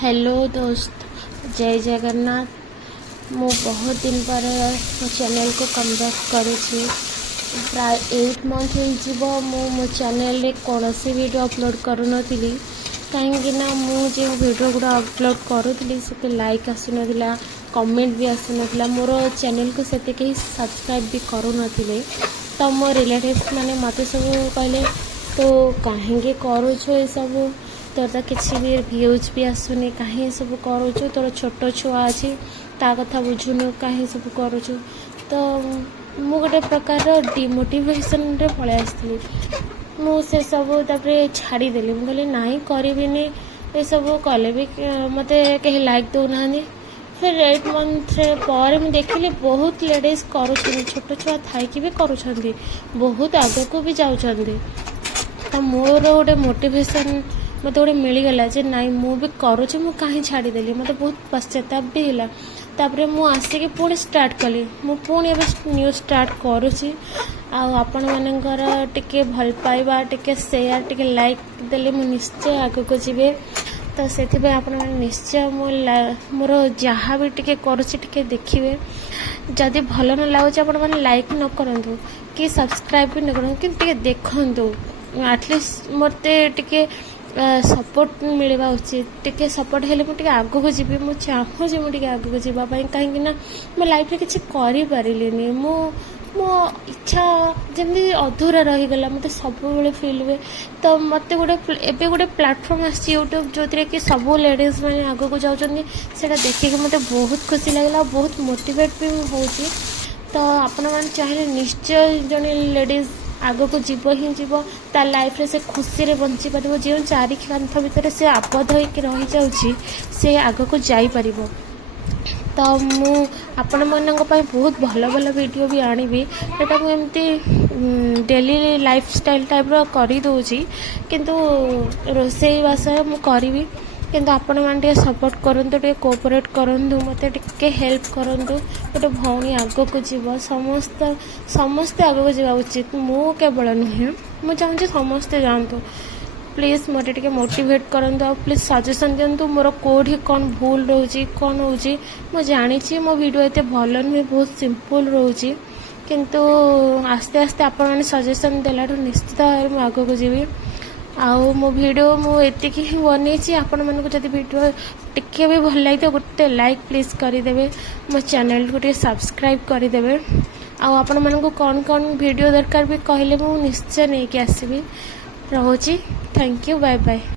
Hello दोस्त, जय जगन्नाथ। मु बहुत दिन पर मो चैनल को कमबैक करुँची। प्राय 8 मंथ हो चैनल रे कौन सी वीडियो अपलोड करूनी कहीं मुझे वीडियो गुड़ा अपलोड करूली से लाइक आसुना, कमेंट भी आसुना, मोर चैनल को से कहीं सब्सक्राइब भी करून। तो मो रिलेटिव्स मैंने मत सब कहले तो कहीं करुछु ये सब, तोर तो किसी भी व्यूज भी आसुनी, कहीं सब करुछु, तोर छोट छुआ अच्छी ता कथा बुझुनु कहीं सब करुछु। तो मु गोटे प्रकार डिमोटिवेशन रे पळै आसली। मु से सब तापरे छाड़ीदेली। मुझे कहली ना करी ये सब कले भी मत कहीं लाइक दौना। फिर 8 मंथ पर मुझे देखिली बहुत लेडीज करुछन, छोट छुआ थाई भी करुछन, बहुत आग को भी जाउछन। तो मोर गोटे मोटिवेशन मत गोटे मिलगला जे नाई मु भी करुचे, मु कहीं छाड़ीदेली। मत बहुत पश्चाताप भी है। तापरे मु आसिक पुणी स्टार्ट कली, मु पुणी एबे न्यू स्टार्ट करुची। आपण मानकर टिके भल पाइबा, टिके शेयर, टिके लाइक देले मु निश्चय आगो को जीवे। तो से आपण माने निश्चय मोर जहाँ भी टिके करुची टिके देखिए। जदि भल न लगुच आपण माने लाइक न करंतु कि सब्सक्राइब भी न करंतु, कि टिके देखंतु। एटलिस्ट मते टिके सपोर्ट मिलवा उचित। टिके सपोर्ट हेले मुझे आगू जीवी। मु चाहूँगी मुझे आगू जावाई, कहीं मो लाइफ किसी करें। मो इच्छा जमी अधूरा रहीगला, मत सब फिल हुए। तो मत गोटे गोटे प्लाटफर्म आसी यूट्यूब जो कि सब लेडीज मैंने आग को जाऊँगी, से देखिए मत बहुत खुशी लगे, बहुत मोटिवेट भी हूँ। तो आपण मैंने चाहिए निश्चय जड़े लेडीज आग को जीव ही जीव, ता लाइफ रे से खुशी रे बंची पार। जो चारि कांथ भितर से आबद्ध होकर रही जाऊँगी से आग को जाई परिबो। तो मु आपण मानक पई बहुत भल भल वीडियो भी आनिबी। एटा मु एमती डेली लाइफ स्टाइल टाइप रो करी दोची, किंतु रोसई बास मु करिवि। किंतु आपण मैंने सपोर्ट करंतु, कोऑपरेट करंतु, मते टिके हेल्प करंतु। गोटे भौणी आग को जीव, समस्ते आग को जीवा उचित। मु केवल नुहे, मु चाहूँगी समस्ते जातु। प्लीज मत टिके मोटिवेट करंतु, और प्लीज सजेशन दिंतु मोर कोठी कौन भूल रोची कौन होची। मु जानी मो वीडियो एते भल नुहे, बहुत सिंपल रोची, किंतु आस्ते आस्ते आपण मैंने सजेशन देलाठू निश्चित भाव में आग को जीवी। आउ मो वीडियो मुझे ही बनई। आपण मानक जब वीडियो टिके भी भल लगे गोटे लाइक प्लीज करदे, मो चैनल को टे सब्सक्राइब करदे। आपण मानक कौन कौन वीडियो दरकार भी कहले मु निश्चय नहीं आसबि। रोची, थैंक यू, बाय बाय।